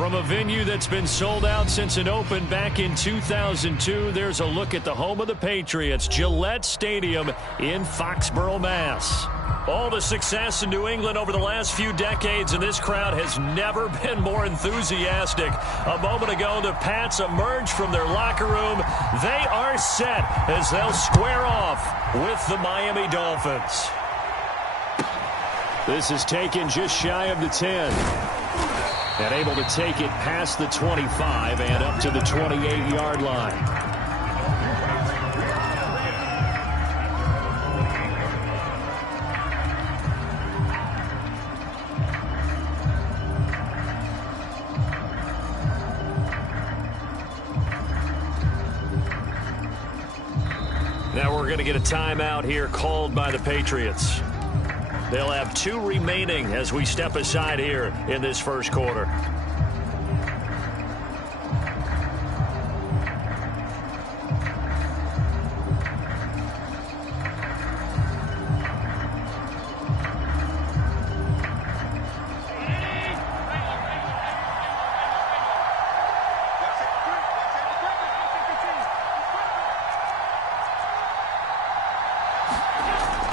From a venue that's been sold out since it opened back in 2002, there's a look at the home of the Patriots, Gillette Stadium in Foxborough, Mass. All the success in New England over the last few decades, and this crowd has never been more enthusiastic. A moment ago, the Pats emerged from their locker room. They are set as they'll square off with the Miami Dolphins. This is taken just shy of the 10. And able to take it past the 25 and up to the 28-yard line. Now we're going to get a timeout here called by the Patriots. They'll have 2 remaining as we step aside here in this first quarter.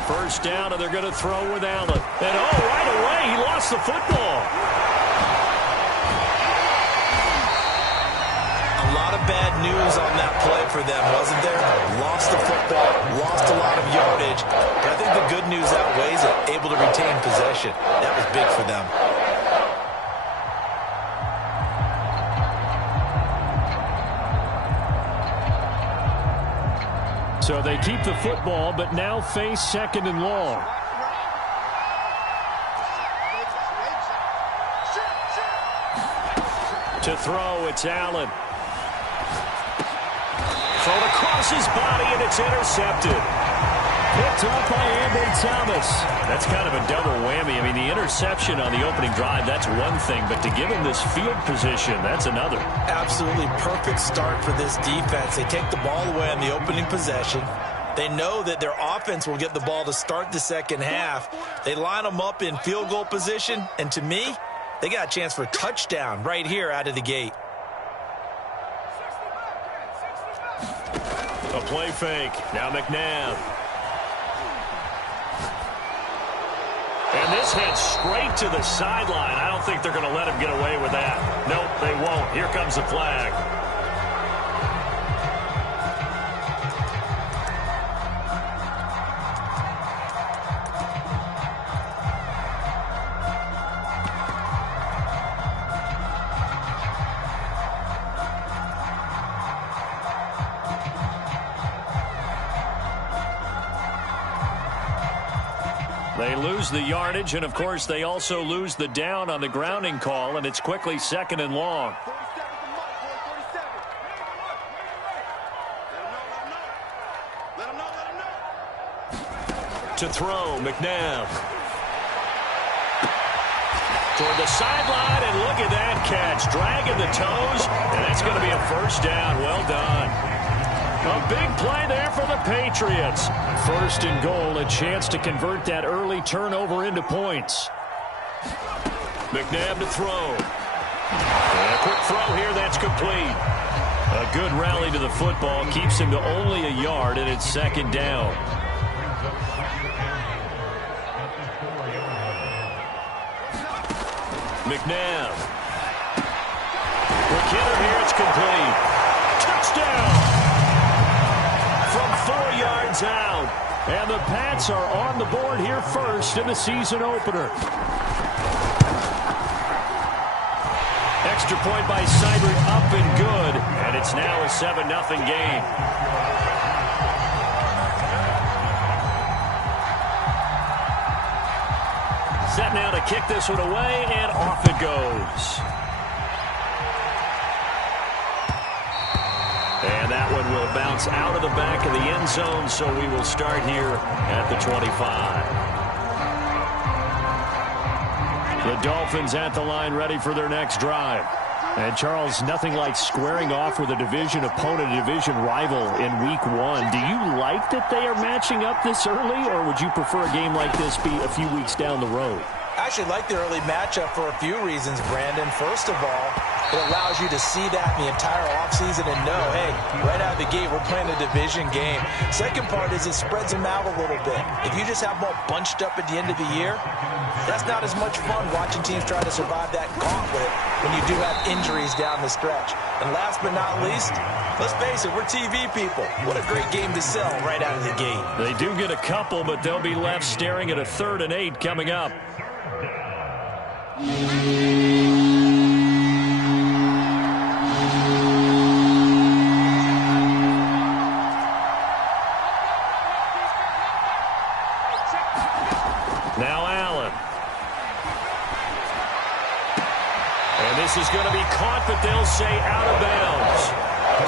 First down, and they're going to throw with Allen. And, right away, he lost the football. A lot of bad news on that play for them, wasn't there? Lost the football, lost a lot of yardage. But I think the good news outweighs it. Able to retain possession. That was big for them. So they keep the football, but now face second and long. To throw, it's Allen. Thrown across his body, and it's intercepted. Picked up by Ambry Thomas. That's kind of a double whammy. I mean, the interception on the opening drive, that's one thing, but to give him this field position, that's another. Absolutely perfect start for this defense. They take the ball away on the opening possession. They know that their offense will get the ball to start the second half. They line them up in field goal position, and to me, they got a chance for a touchdown right here out of the gate. A play fake. Now McNabb. And this heads straight to the sideline. I don't think they're going to let him get away with that. Nope, they won't. Here comes the flag. They lose the yardage, and, of course, they also lose the down on the grounding call, and it's quickly second and long. To throw, McNabb. Toward the sideline, and look at that catch. Dragging the toes, and that's going to be a first down. Well done. A big play there for the Patriots. First and goal, a chance to convert that early turnover into points. McNabb to throw. And a quick throw here, that's complete. A good rally to the football keeps him to only a yard, and it's second down. McNabb. Quick hitter here, it's complete. Touchdown! From 4 yards out. And the Pats are on the board here first in the season opener. Extra point by Seibert up and good. And it's now a 7-0 game. Set now to kick this one away, and off it goes. And that one will bounce out of the back of the end zone, so we will start here at the 25. The Dolphins at the line ready for their next drive. And, Charles, nothing like squaring off with a division opponent, a division rival in Week 1. Do you like that they are matching up this early, or would you prefer a game like this be a few weeks down the road? I actually like the early matchup for a few reasons, Brandon. First of all, it allows you to see that in the entire offseason and know, hey, right out of the gate, we're playing a division game. Second part is it spreads them out a little bit. If you just have them all bunched up at the end of the year, that's not as much fun watching teams try to survive that gauntlet when you do have injuries down the stretch. And last but not least, let's face it, we're TV people. What a great game to sell right out of the gate. They do get a couple, but they'll be left staring at a 3rd and 8 coming up. Now Allen. And this is going to be caught, but they'll say out of bounds.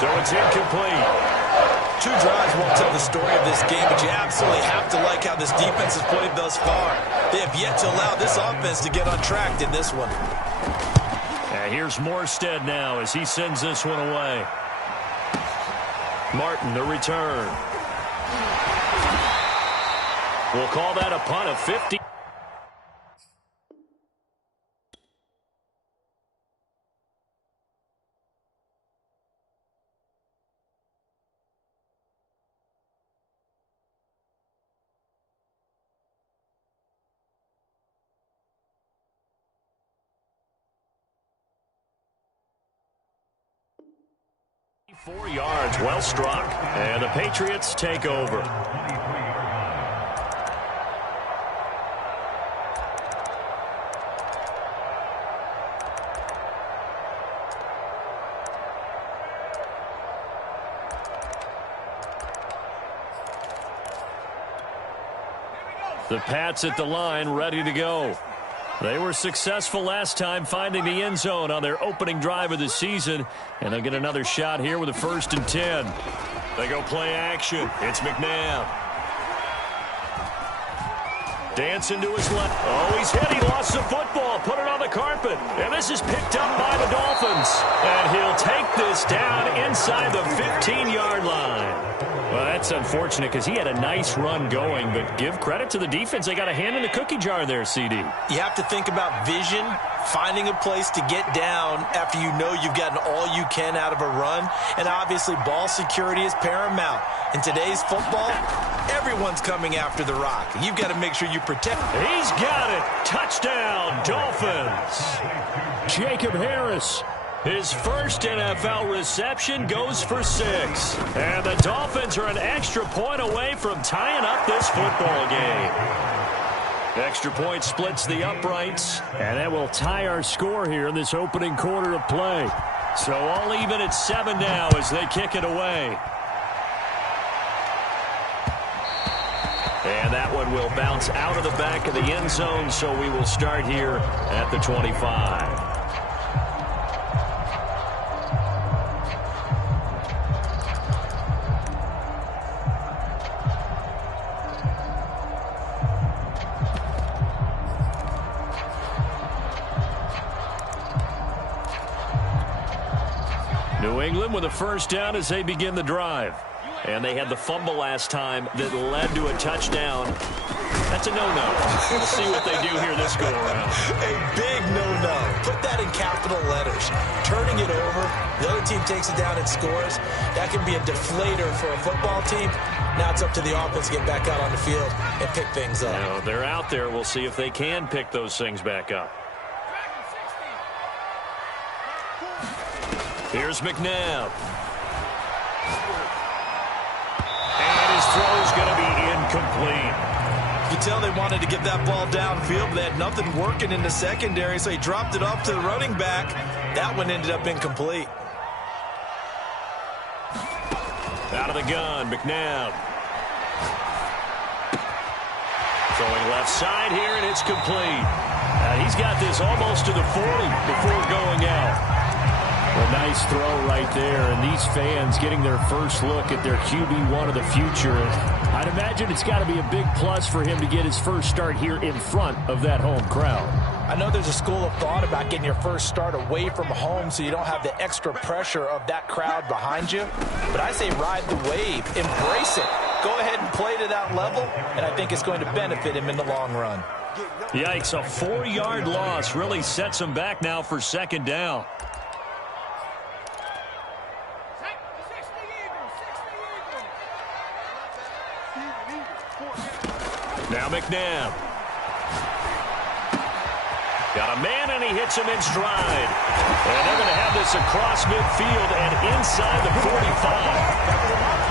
So it's incomplete. 2 drives won't tell the story of this game, but you absolutely have to like how this defense has played thus far. They have yet to allow this offense to get on track in this one. Here's Morstead now as he sends this one away. Martin, the return. We'll call that a punt of 50. Four yards, well struck. And the Patriots take over. The Pats at the line, ready to go. They were successful last time finding the end zone on their opening drive of the season, and they'll get another shot here with a 1st and 10. They go play action. It's McNabb. Dancing to his left. Oh, he's hit. He lost the football. Put it on the carpet. And this is picked up by the Dolphins. And he'll take this down inside the 15-yard line. Well, that's unfortunate because he had a nice run going, but give credit to the defense. They got a hand in the cookie jar there, CD. You have to think about vision, finding a place to get down after you know you've gotten all you can out of a run, and obviously ball security is paramount. In today's football, everyone's coming after the rock. You've got to make sure you protect. He's got it. Touchdown, Dolphins. Jacob Harris. His first NFL reception goes for 6. And the Dolphins are an extra point away from tying up this football game. Extra point splits the uprights, and that will tie our score here in this opening quarter of play. So all even at 7 now as they kick it away. And that one will bounce out of the back of the end zone, so we will start here at the 25. New England with a 1st down as they begin the drive. And they had the fumble last time that led to a touchdown. That's a no-no. We'll see what they do here this go-around. A big no-no. Put that in capital letters. Turning it over, the other team takes it down and scores. That can be a deflator for a football team. Now it's up to the offense to get back out on the field and pick things up. Now, they're out there. We'll see if they can pick those things back up. Here's McNabb. And his throw's going to be incomplete. You can tell they wanted to get that ball downfield, but they had nothing working in the secondary, so he dropped it off to the running back. That one ended up incomplete. Out of the gun, McNabb. Throwing left side here, and it's complete. He's got this almost to the 40 before going out. A nice throw right there, and these fans getting their first look at their QB1 of the future. I'd imagine it's got to be a big plus for him to get his first start here in front of that home crowd. I know there's a school of thought about getting your first start away from home so you don't have the extra pressure of that crowd behind you. But I say ride the wave, embrace it. Go ahead and play to that level, and I think it's going to benefit him in the long run. Yikes, a 4-yard loss really sets them back now for second down. Now McNabb. Got a man, and he hits him in stride. And they're going to have this across midfield and inside the 45.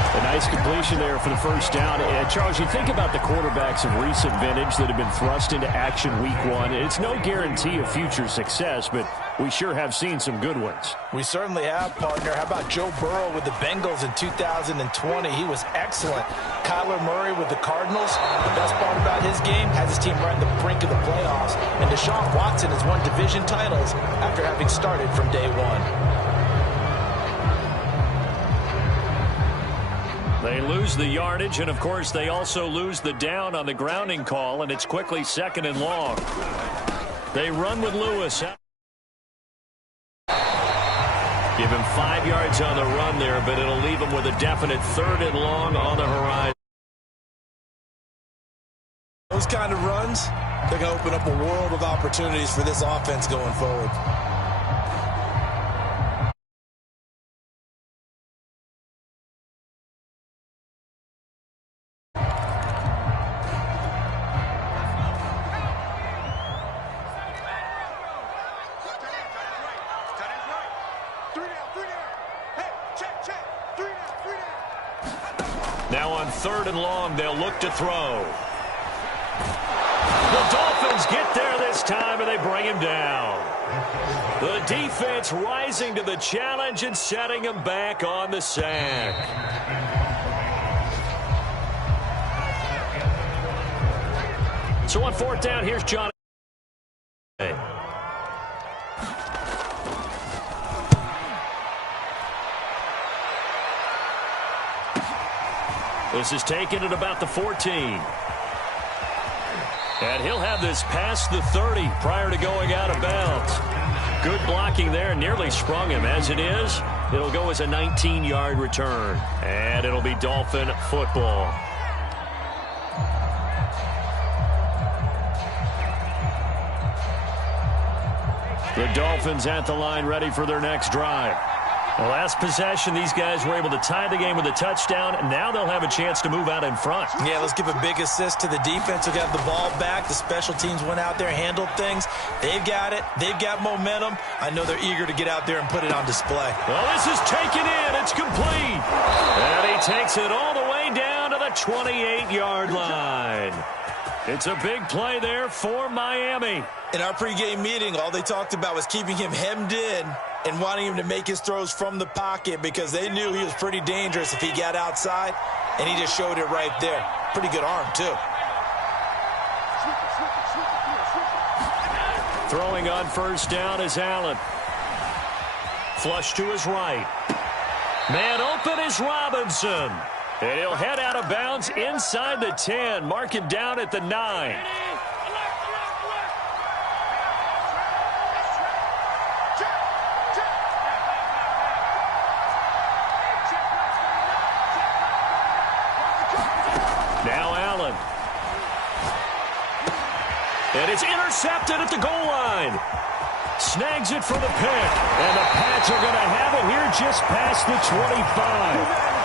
A nice completion there for the first down. And Charles, you think about the quarterbacks of recent vintage that have been thrust into action week one. It's no guarantee of future success, but we sure have seen some good ones. We certainly have, partner. How about Joe Burrow with the Bengals in 2020? He was excellent. Kyler Murray with the Cardinals. The best part about his game, has his team right on the brink of the playoffs. And Deshaun Watson has won division titles after having started from day one. They lose the yardage, and, of course, they also lose the down on the grounding call, and it's quickly 2nd and long. They run with Lewis. Give him 5 yards on the run there, but it'll leave him with a definite 3rd and long on the horizon. Those kind of runs, they're going to open up a world of opportunities for this offense going forward. Now on 3rd and long, they'll look to throw. The Dolphins get there this time, and they bring him down. The defense rising to the challenge and setting him back on the sack. So on 4th down, here's Johnny. This is taken at about the 14. And he'll have this past the 30 prior to going out of bounds. Good blocking there, nearly sprung him. As it is, it'll go as a 19-yard return. And it'll be Dolphin football. The Dolphins at the line, ready for their next drive. The last possession, these guys were able to tie the game with a touchdown, and now they'll have a chance to move out in front. Yeah, let's give a big assist to the defense who got the ball back. The special teams went out there, handled things. They've got it. They've got momentum. I know they're eager to get out there and put it on display. Well, this is taken in. It's complete. And he takes it all the way down to the 28-yard line. It's a big play there for Miami. In our pregame meeting, all they talked about was keeping him hemmed in and wanting him to make his throws from the pocket because they knew he was pretty dangerous if he got outside, and he just showed it right there. Pretty good arm, too. Throwing on 1st down is Allen. Flush to his right. Man open is Robinson. And he'll head out of bounds inside the 10. Mark him down at the 9. Now Allen. And it's intercepted at the goal line. Snags it for the pick. And the Pats are going to have it here just past the 25.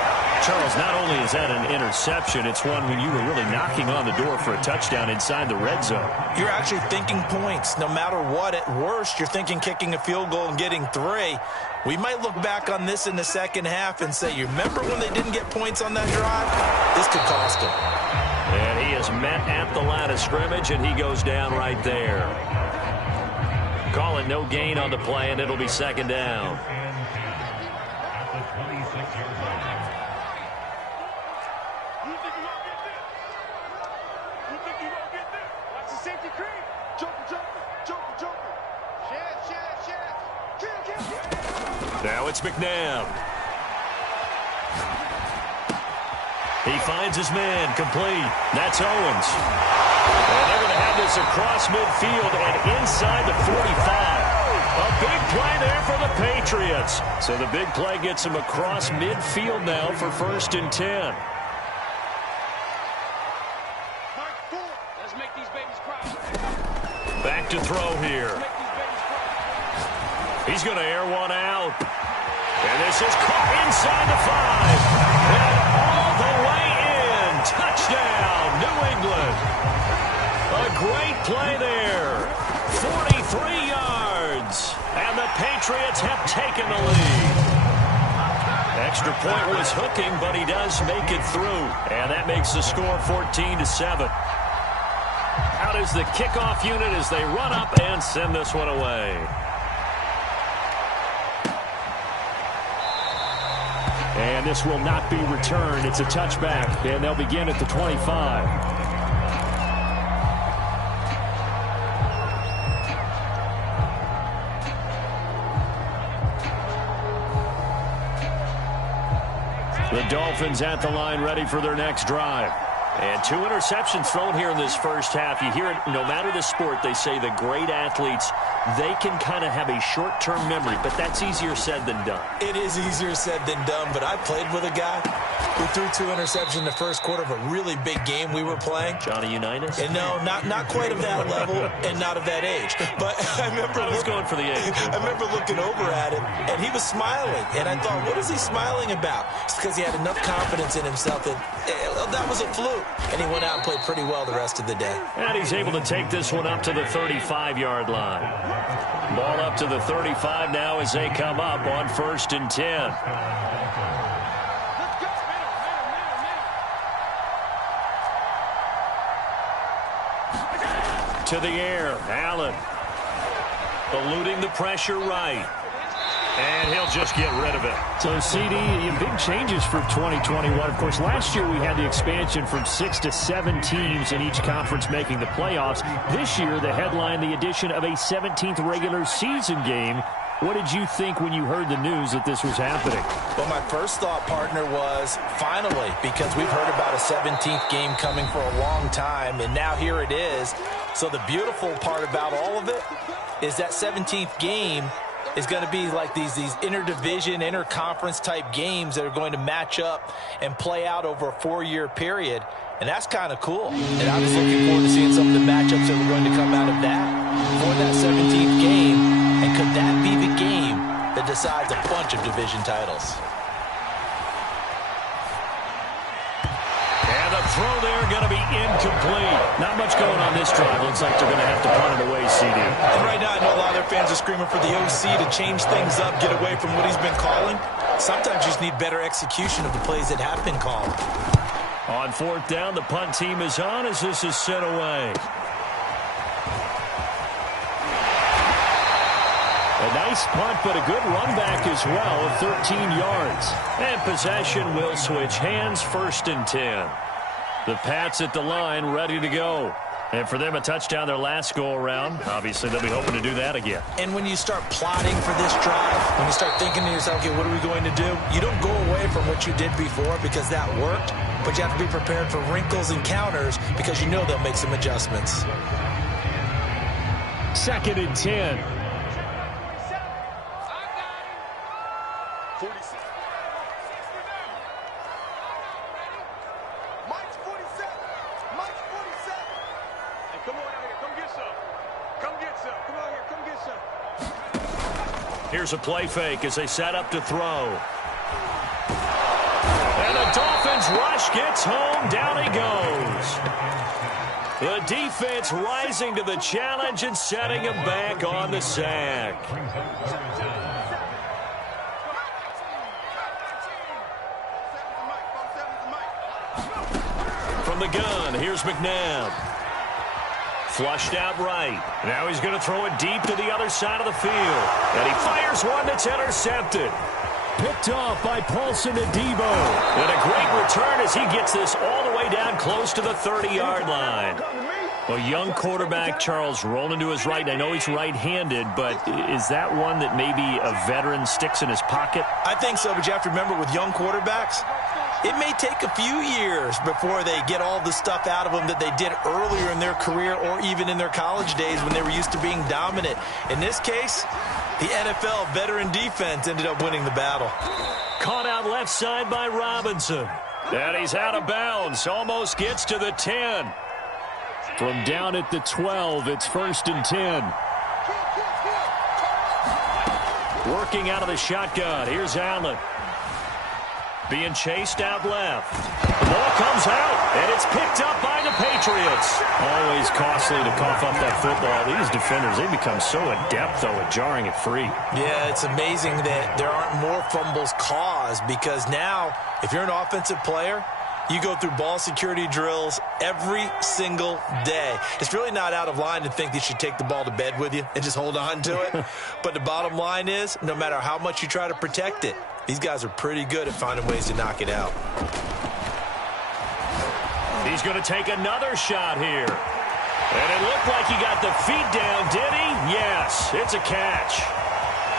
Charles, not only is that an interception, it's one when you were really knocking on the door for a touchdown inside the red zone. You're actually thinking points. No matter what, at worst, you're thinking kicking a field goal and getting 3. We might look back on this in the second half and say, you remember when they didn't get points on that drive? This could cost them. And he is met at the line of scrimmage, and he goes down right there. Calling no gain on the play, and it'll be 2nd down. Now it's McNabb. He finds his man, complete. That's Owens. And they're going to have this across midfield and inside the 45. A big play there for the Patriots. So the big play gets him across midfield now for 1st and 10. Let's make these babies cry. to throw here. He's going to air one out. And this is caught inside the 5. And all the way in. Touchdown, New England. A great play there. 43 yards. And the Patriots have taken the lead. Extra point was hooking, but he does make it through. And that makes the score 14-7. Out is the kickoff unit as they run up and send this one away. And this will not be returned. It's a touchback, and they'll begin at the 25. The Dolphins at the line, ready for their next drive. And 2 interceptions thrown here in this first half. You hear it, no matter the sport, they say the great athletes, they can kind of have a short-term memory, but that's easier said than done. It is easier said than done, but I played with a guy who threw 2 interceptions in the first quarter of a really big game we were playing. Johnny Unitas? And no, not quite of that level and not of that age. But I remember going for the age. I remember looking over at him, and he was smiling. And I thought, what is he smiling about? It's because he had enough confidence in himself that was a fluke. And he went out and played pretty well the rest of the day. And he's able to take this one up to the 35-yard line. Ball up to the 35 now as they come up on 1st and 10. To the air, Allen. Eluding the pressure right. And he'll just get rid of it. So, CD, big changes for 2021. Of course, last year we had the expansion from 6 to 7 teams in each conference making the playoffs. This year, the headline, the addition of a 17th regular season game. What did you think when you heard the news that this was happening? Well, my first thought, partner, was finally, because we've heard about a 17th game coming for a long time, and now here it is. So the beautiful part about all of it is that 17th game is going to be like these interdivision, interconference type games that are going to match up and play out over a 4-year period. And that's kind of cool. And I'm just looking forward to seeing some of the matchups that are going to come out of that for that 17th game. And could that be the game that decides a bunch of division titles? And the throw there going to be incomplete. Not much going on this drive. Looks like they're going to have to punt it away, CD. And right now I know a lot of their fans are screaming for the OC to change things up, get away from what he's been calling. Sometimes you just need better execution of the plays that have been called. On 4th down, the punt team is on as this is sent away. A nice punt, but a good run back as well of 13 yards. And possession will switch hands, 1st and 10. The Pats at the line, ready to go. And for them, a touchdown their last go-around. Obviously, they'll be hoping to do that again. And when you start plotting for this drive, when you start thinking to yourself, okay, what are we going to do? You don't go away from what you did before because that worked, but you have to be prepared for wrinkles and counters because you know they'll make some adjustments. 2nd and 10. Here's a play fake as they set up to throw. And the Dolphins rush gets home. Down he goes. The defense rising to the challenge and setting him back on the sack. From the gun, here's McNabb. Flushed out right. Now he's going to throw it deep to the other side of the field. And he fires one that's intercepted. Picked off by Paulson Adebo. And a great return as he gets this all the way down close to the 30-yard line. Well, young quarterback Charles rolling to his right. And I know he's right-handed, but is that one that maybe a veteran sticks in his pocket? I think so, but you have to remember with young quarterbacks, it may take a few years before they get all the stuff out of them that they did earlier in their career or even in their college days when they were used to being dominant. In this case, the NFL veteran defense ended up winning the battle. Caught out left side by Robinson. And he's out of bounds. Almost gets to the 10. From down at the 12, it's 1st and 10. Working out of the shotgun. Here's Allen. Being chased out left. The ball comes out, and it's picked up by the Patriots. Always costly to cough up that football. These defenders, they become so adept, though, at jarring it free. Yeah, it's amazing that there aren't more fumbles caused, because now, if you're an offensive player, you go through ball security drills every single day. It's really not out of line to think that you should take the ball to bed with you and just hold on to it. But the bottom line is, no matter how much you try to protect it, these guys are pretty good at finding ways to knock it out. He's going to take another shot here. And it looked like he got the feet down, did he? Yes, it's a catch.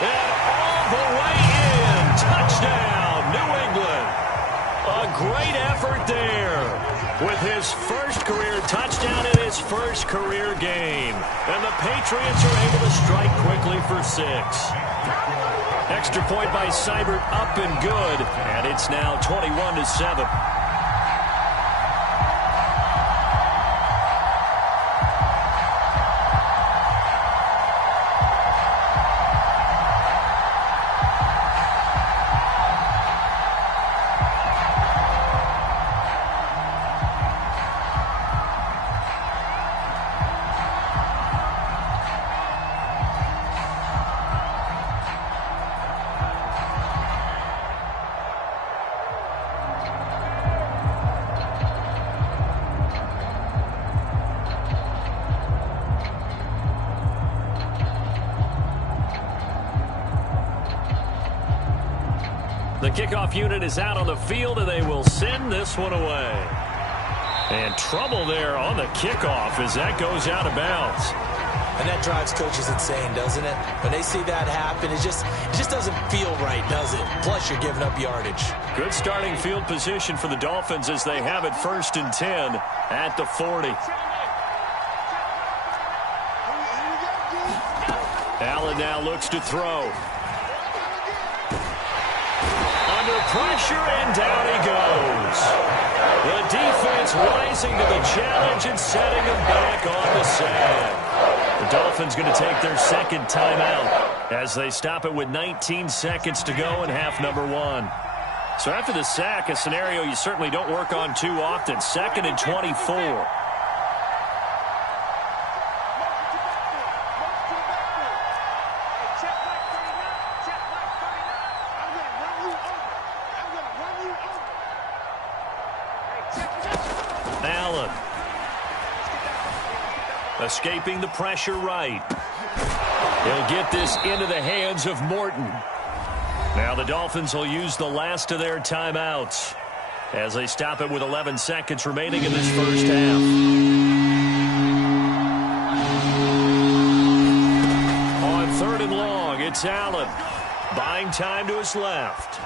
And all the way in. Touchdown, New England. A great effort there with his first career touchdown in his first career game. And the Patriots are able to strike quickly for 6. Extra point by Seibert, up and good. And it's now 21-7. The kickoff unit is out on the field, and they will send this one away. And trouble there on the kickoff as that goes out of bounds. And that drives coaches insane, doesn't it? When they see that happen, it just doesn't feel right, does it? Plus, you're giving up yardage. Good starting field position for the Dolphins as they have it 1st and 10 at the 40. Allen now looks to throw. Under pressure, and down he goes. The defense rising to the challenge and setting him back on the sand. The Dolphins going to take their second timeout as they stop it with 19 seconds to go in half number 1. So after the sack, a scenario you certainly don't work on too often. 2nd and 24. Allen. Escaping the pressure right. He'll get this into the hands of Morton. Now the Dolphins will use the last of their timeouts as they stop it with 11 seconds remaining in this first half. On 3rd and long, it's Allen. Buying time to his left.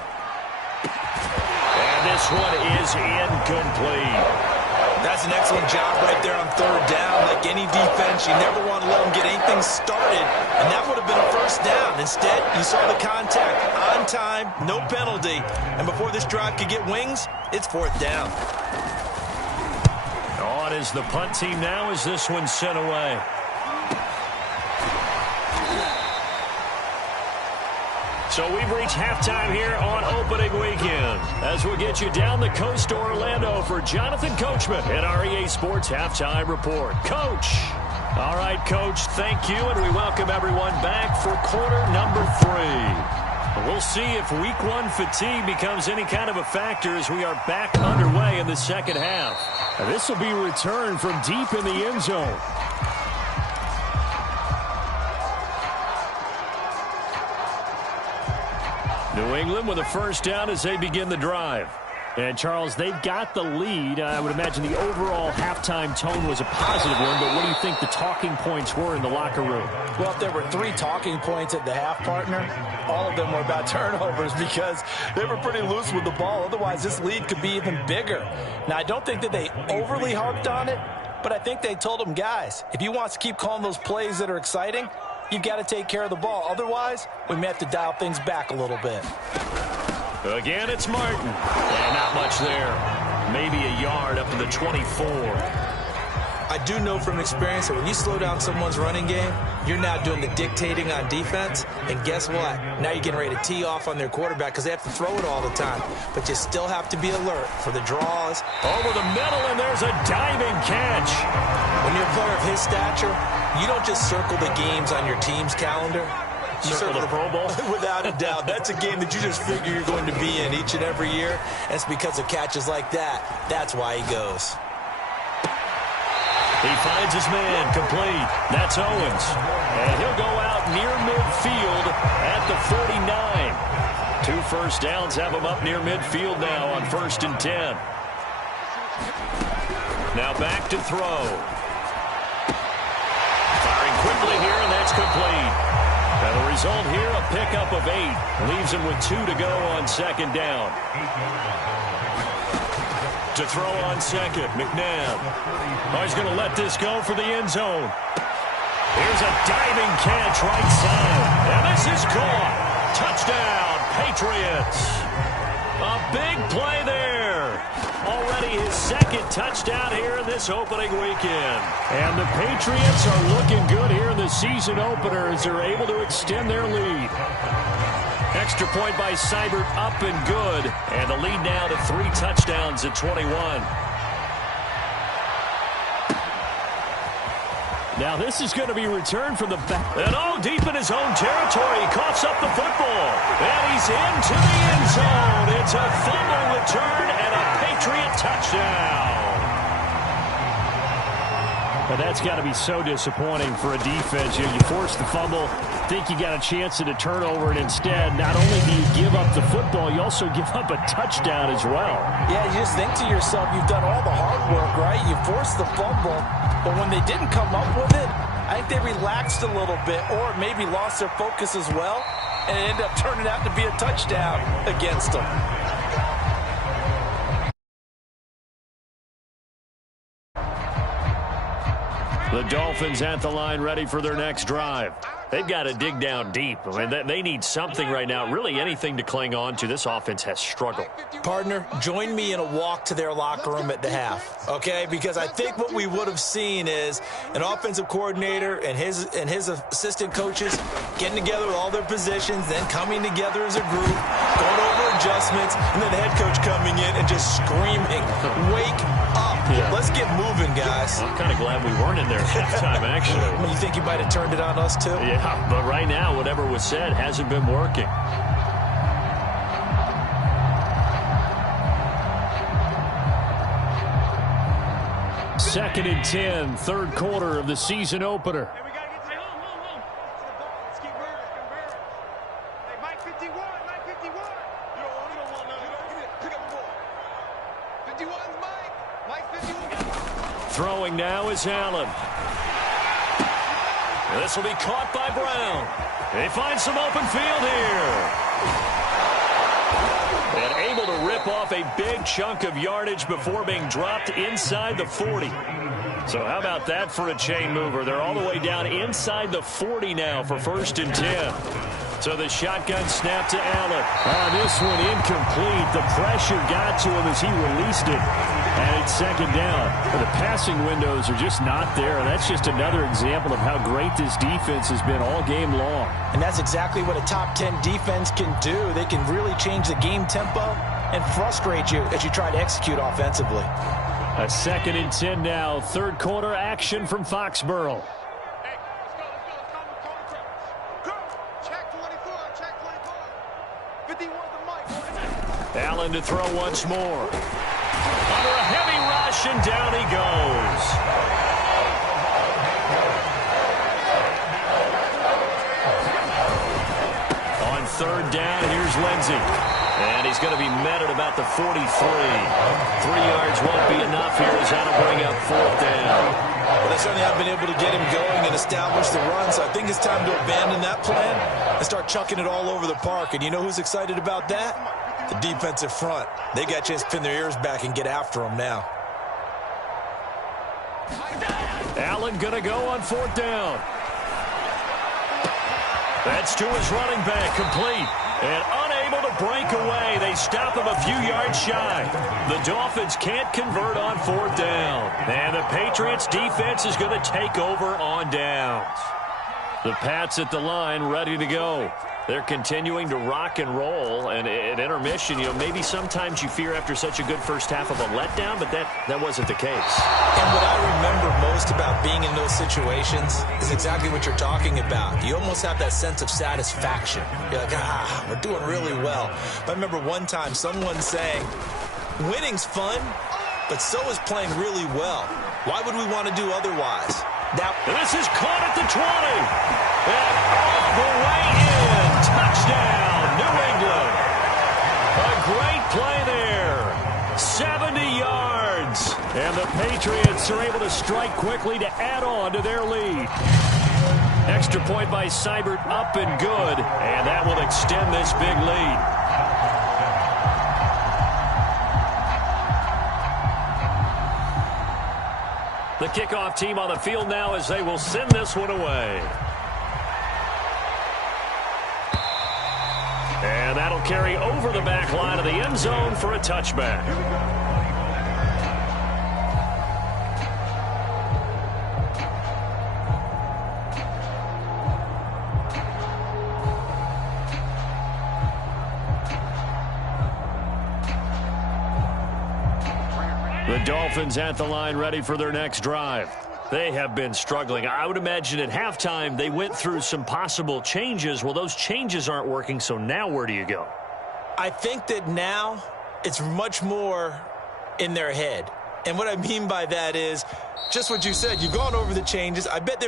And this one is incomplete. That's an excellent job right there on 3rd down. Like any defense, you never want to let them get anything started, and that would have been a 1st down. Instead, you saw the contact on time, no penalty, and before this drive could get wings, it's 4th down. On is the punt team now as this one's sent away. So we've reached halftime here on opening weekend as we'll get you down the coast to Orlando for Jonathan Coachman at our EA Sports Halftime Report. Coach. All right, Coach, thank you, and we welcome everyone back for quarter number 3. We'll see if week 1 fatigue becomes any kind of a factor as we are back underway in the second half. This will be returned from deep in the end zone. New England with a 1st down as they begin the drive. And, Charles, they've got the lead. I would imagine the overall halftime tone was a positive one, but what do you think the talking points were in the locker room? Well, if there were 3 talking points at the half, partner, all of them were about turnovers because they were pretty loose with the ball. Otherwise, this lead could be even bigger. Now, I don't think that they overly harped on it, but I think they told them, guys, if you want to keep calling those plays that are exciting, you've got to take care of the ball. Otherwise, we may have to dial things back a little bit. Again, it's Martin. And not much there. Maybe a yard up to the 24. I do know from experience that when you slow down someone's running game, you're now doing the dictating on defense. And guess what? Now you're getting ready to tee off on their quarterback because they have to throw it all the time. But you still have to be alert for the draws. Over the middle, and there's a diving catch. When you're a player of his stature, you don't just circle the games on your team's calendar. You circle the Pro Bowl? Without a doubt. That's a game that you just figure you're going to be in each and every year. And it's because of catches like that. That's why he goes. He finds his man, complete. That's Owens. And he'll go out near midfield at the 49. 2 first downs have him up near midfield now on 1st and 10. Now back to throw. Firing quickly here, and that's complete. And the result here, a pickup of 8. Leaves him with 2 to go on 2nd down. To throw on 2nd, McNabb. Oh, he's going to let this go for the end zone. Here's a diving catch right side. And this is caught. Touchdown, Patriots. A big play there. Already his 2nd touchdown here in this opening weekend. And the Patriots are looking good here in the season opener as they're able to extend their lead. Extra point by Seibert, up and good. And the lead now to 3 touchdowns at 21. Now this is going to be returned from the back. And deep in his own territory. He coughs up the football. And he's into the end zone. It's a fumble return and a Patriot touchdown. But that's got to be so disappointing for a defense. You force the fumble, think you got a chance at a turnover, and instead, not only do you give up the football, you also give up a touchdown as well. Yeah, you just think to yourself, you've done all the hard work, right? You forced the fumble, but when they didn't come up with it, I think they relaxed a little bit or maybe lost their focus as well, and it ended up turning out to be a touchdown against them. The Dolphins at the line ready for their next drive. They've got to dig down deep. I mean, they need something right now, really anything to cling on to. This offense has struggled. Partner, join me in a walk to their locker room at the half, okay? Because I think what we would have seen is an offensive coordinator and his assistant coaches getting together with all their positions, then coming together as a group, going over adjustments, and then the head coach coming in and just screaming, "Wake up. Yeah. Let's get moving, guys." I'm kind of glad we weren't in there at halftime, actually. You think you might have turned it on us, too? Yeah, but right now, whatever was said hasn't been working. Second and 10, 3rd quarter of the season opener. Hey, we got to get to home. Let's keep moving. Hey, Mike 51, Mike 51. You don't want none. Pick up the ball. 51's Mike 51. Throwing now is Allen. This will be caught by Brown. They find some open field here. And able to rip off a big chunk of yardage before being dropped inside the 40. So how about that for a chain mover? They're all the way down inside the 40 now for 1st and 10. So the shotgun snap to Allen. This one incomplete. The pressure got to him as he released it. And it's 2nd down. The passing windows are just not there. That's just another example of how great this defense has been all game long. And that's exactly what a top 10 defense can do. They can really change the game tempo and frustrate you as you try to execute offensively. A 2nd and 10 now. 3rd quarter action from Foxborough. Allen to throw once more. Under a heavy rush, and down he goes. On 3rd down, here's Lindsey. And he's going to be met at about the 43. 3 yards won't be enough here as that'll bring up 4th down. Well, they certainly haven't been able to get him going and establish the run, so I think it's time to abandon that plan and start chucking it all over the park. And you know who's excited about that? The defensive front. They got a chance to pin their ears back and get after him now. Allen going to go on 4th down. That's to his running back, complete. And unable to break away. They stop him a few yards shy. The Dolphins can't convert on 4th down. And the Patriots defense is going to take over on downs. The Pats at the line ready to go. They're continuing to rock and roll, and at intermission, maybe sometimes you fear after such a good first half of a letdown, but that wasn't the case. And what I remember most about being in those situations is exactly what you're talking about. You almost have that sense of satisfaction. You're like, we're doing really well. I remember one time someone saying, winning's fun, but so is playing really well. Why would we want to do otherwise? Now, this is caught at the 20. And all the way in. Touchdown, New England. A great play there. 70 yards. And the Patriots are able to strike quickly to add on to their lead. Extra point by Seibert up and good. And that will extend this big lead. The kickoff team on the field now as they will send this one away. And that'll carry over the back line of the end zone for a touchback. The Dolphins at the line ready for their next drive. They have been struggling. I would imagine at halftime they went through some possible changes. Well, those changes aren't working, so now where do you go? I think that now it's much more in their head. And what I mean by that is just what you said. You've gone over the changes. I bet they were